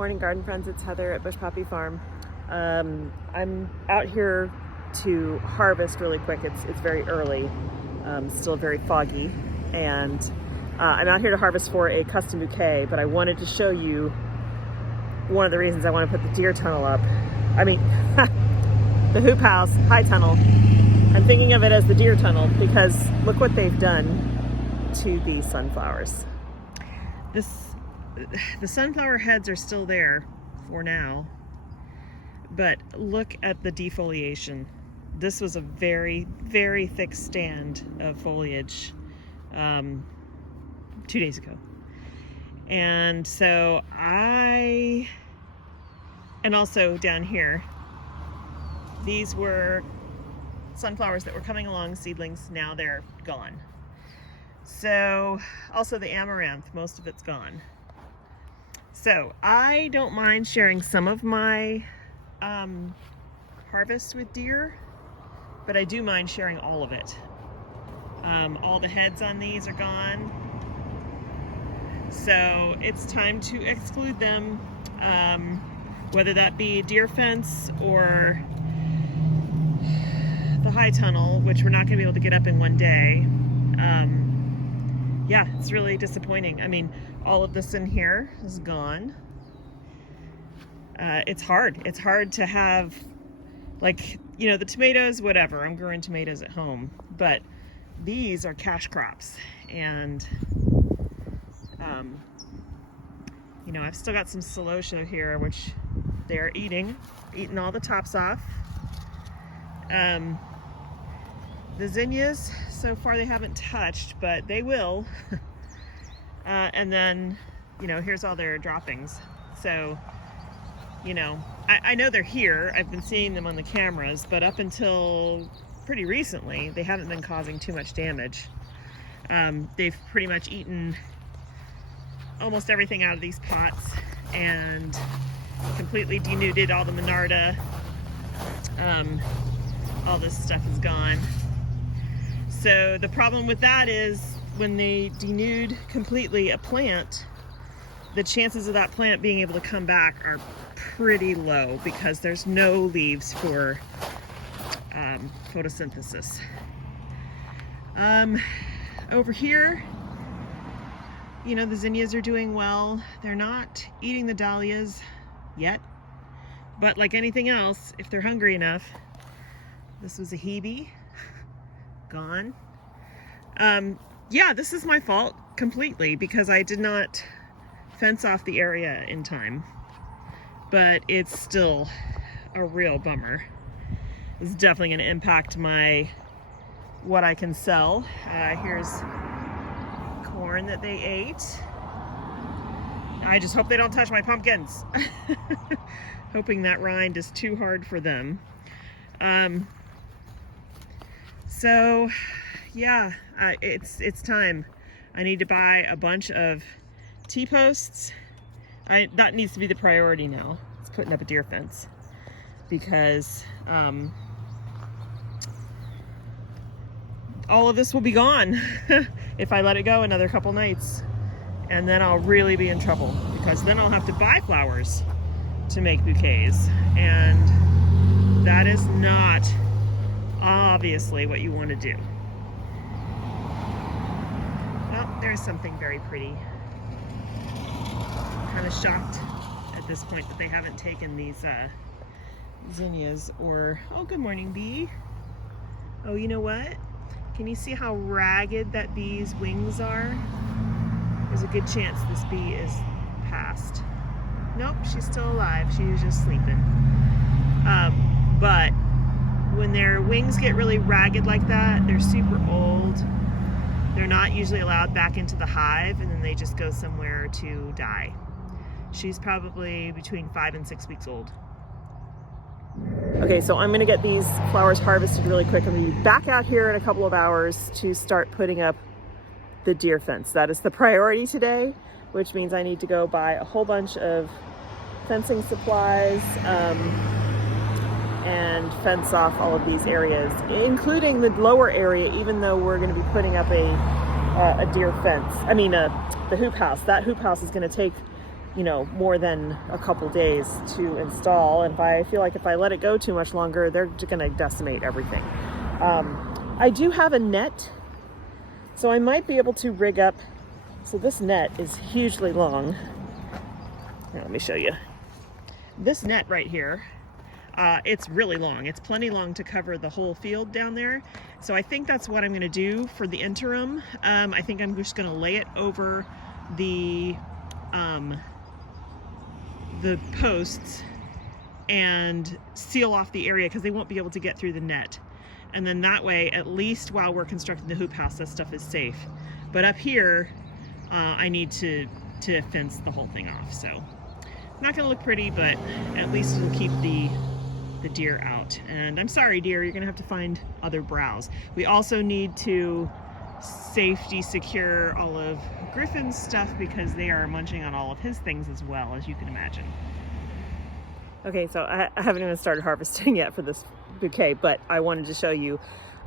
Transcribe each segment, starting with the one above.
Morning garden friends, it's Heather at Bush Poppy Farm. I'm out here to harvest really quick. It's very early, still very foggy, and I'm out here to harvest for a custom bouquet, but I wanted to show you one of the reasons I want to put the deer tunnel up. I mean, the hoop house, high tunnel. I'm thinking of it as the deer tunnel because look what they've done to these sunflowers. The sunflower heads are still there for now, but look at the defoliation. This was a very, very thick stand of foliage 2 days ago. And so and also down here, these were sunflowers that were coming along, seedlings, now they're gone. So also the amaranth, most of it's gone. So I don't mind sharing some of my harvest with deer, but I do mind sharing all of it. All the heads on these are gone. So it's time to exclude them, whether that be deer fence or the high tunnel, which we're not going to be able to get up in one day. Yeah, it's really disappointing. I mean, all of this in here is gone. It's hard. It's hard to have, like, you know, the tomatoes, whatever. I'm growing tomatoes at home, but these are cash crops. And, you know, I've still got some celosia here, which they're eating all the tops off. The zinnias, so far they haven't touched, but they will. And then, you know, here's all their droppings. So, you know, I know they're here. I've been seeing them on the cameras, but up until pretty recently, they haven't been causing too much damage. They've pretty much eaten almost everything out of these pots and completely denuded all the Monarda. All this stuff is gone. So the problem with that is when they denude completely a plant, the chances of that plant being able to come back are pretty low because there's no leaves for photosynthesis. Over here, you know, the zinnias are doing well. They're not eating the dahlias yet, but like anything else, if they're hungry enough. This was a Hebe, gone. Yeah, this is my fault completely because I did not fence off the area in time, but it's still a real bummer. It's definitely going to impact what I can sell. Here's corn that they ate. I just hope they don't touch my pumpkins. Hoping that rind is too hard for them. So yeah, it's time. I need to buy a bunch of T-posts. That needs to be the priority now. It's putting up a deer fence because all of this will be gone if I let it go another couple nights, and then I'll really be in trouble because then I'll have to buy flowers to make bouquets, and that is not obviously what you want to do. Well, there's something very pretty. Kind of shocked at this point that they haven't taken these zinnias or... Oh, good morning, bee. Oh, you know what? Can you see how ragged that bee's wings are? There's a good chance this bee is passed. Nope, she's still alive. She was just sleeping. But when their wings get really ragged like that, they're super old. They're not usually allowed back into the hive, and then they just go somewhere to die. She's probably between 5 and 6 weeks old. Okay, so I'm gonna get these flowers harvested really quick. I'm gonna be back out here in a couple of hours to start putting up the deer fence. That is the priority today, which means I need to go buy a whole bunch of fencing supplies, and fence off all of these areas, including the lower area, even though we're going to be putting up a deer fence. I mean, the hoop house. That hoop house is going to take you know, more than a couple days to install. And if I feel like if I let it go too much longer, they're going to decimate everything. I do have a net, so I might be able to rig up. So this net is hugely long. Here, let me show you. This net right here, it's really long. It's plenty long to cover the whole field down there. So I think that's what I'm going to do for the interim. I think I'm just going to lay it over the posts and seal off the area because they won't be able to get through the net. And then that way, at least while we're constructing the hoop house, that stuff is safe. But up here, I need to fence the whole thing off. So not going to look pretty, but at least it'll keep the deer out. And I'm sorry, deer, you're going to have to find other browse. We also need to safety secure all of Griffin's stuff because they are munching on all of his things as well, as you can imagine. Okay, so I haven't even started harvesting yet for this bouquet, but I wanted to show you.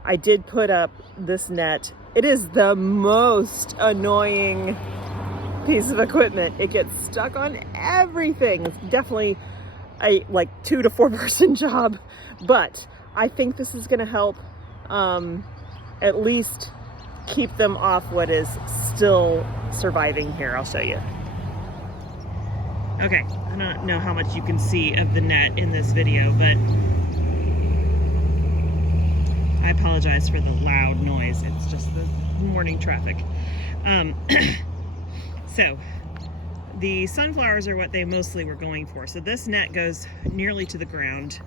I did put up this net. It is the most annoying piece of equipment. It gets stuck on everything. It's definitely a like 2 to 4 person job, but I think this is going to help at least keep them off what is still surviving here. I'll show you. Okay, I don't know how much you can see of the net in this video, but I apologize for the loud noise. It's just the morning traffic. So the sunflowers are what they mostly were going for. So this net goes nearly to the ground.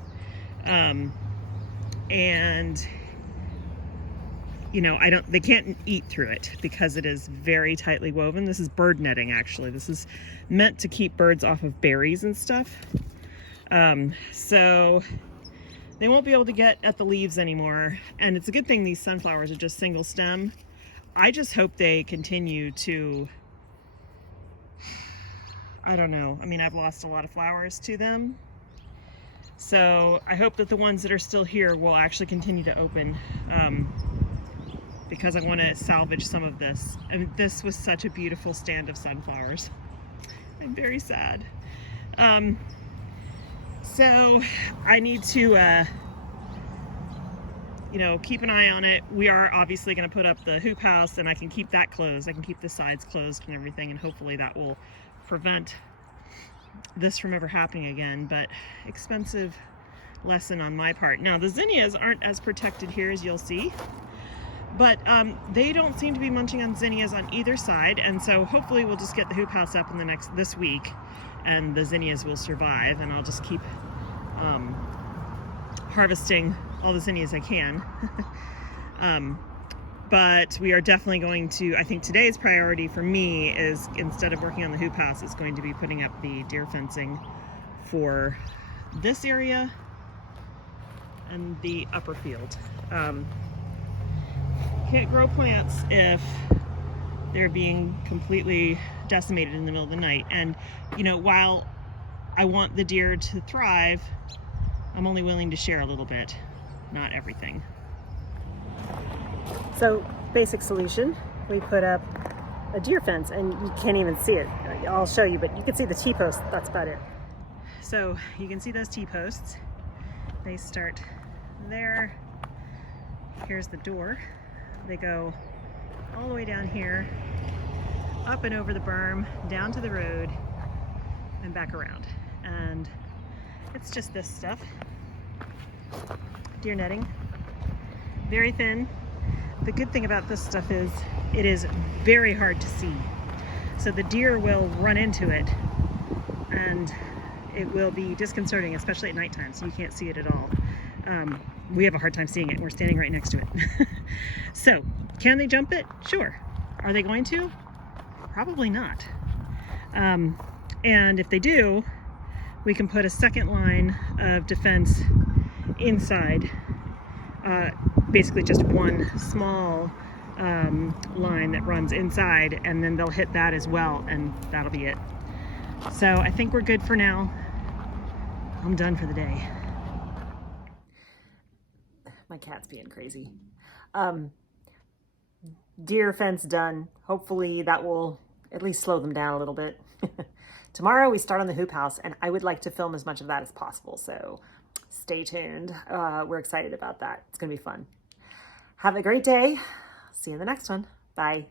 And you know, they can't eat through it because it is very tightly woven. This is bird netting, actually. This is meant to keep birds off of berries and stuff. So they won't be able to get at the leaves anymore. And it's a good thing these sunflowers are just single stem. I just hope they continue to, I don't know. I mean, I've lost a lot of flowers to them. So I hope that the ones that are still here will actually continue to open. Because I want to salvage some of this. I mean, this was such a beautiful stand of sunflowers. I'm very sad. So I need to, you know, keep an eye on it. We are obviously going to put up the hoop house, and I can keep that closed. I can keep the sides closed and everything, and hopefully that will prevent this from ever happening again. But expensive lesson on my part. Now the zinnias aren't as protected here as you'll see. But they don't seem to be munching on zinnias on either side, and so hopefully we'll just get the hoop house up in this week, and the zinnias will survive, and I'll just keep harvesting all the zinnias I can. But we are definitely going to, I think today's priority for me is, instead of working on the hoop house, is going to be putting up the deer fencing for this area and the upper field. Can't grow plants if they're being completely decimated in the middle of the night. And you know, while I want the deer to thrive, I'm only willing to share a little bit, not everything. So basic solution, we put up a deer fence, and you can't even see it. I'll show you, but you can see the T-posts. That's about it. So you can see those T-posts. They start there. Here's the door. They go all the way down here, up and over the berm, down to the road, and back around. And it's just this stuff. Deer netting. Very thin. The good thing about this stuff is it is very hard to see. So the deer will run into it, and it will be disconcerting, especially at nighttime, so you can't see it at all. We have a hard time seeing it. We're standing right next to it. So, can they jump it? Sure. Are they going to? Probably not. And if they do, we can put a second line of defense inside. Basically just one small line that runs inside, and then they'll hit that as well, and that'll be it. So I think we're good for now. I'm done for the day. My cat's being crazy. Deer fence done. Hopefully that will at least slow them down a little bit. Tomorrow we start on the hoop house, and I would like to film as much of that as possible, so stay tuned. We're excited about that. It's going to be fun. Have a great day. See you in the next one. Bye.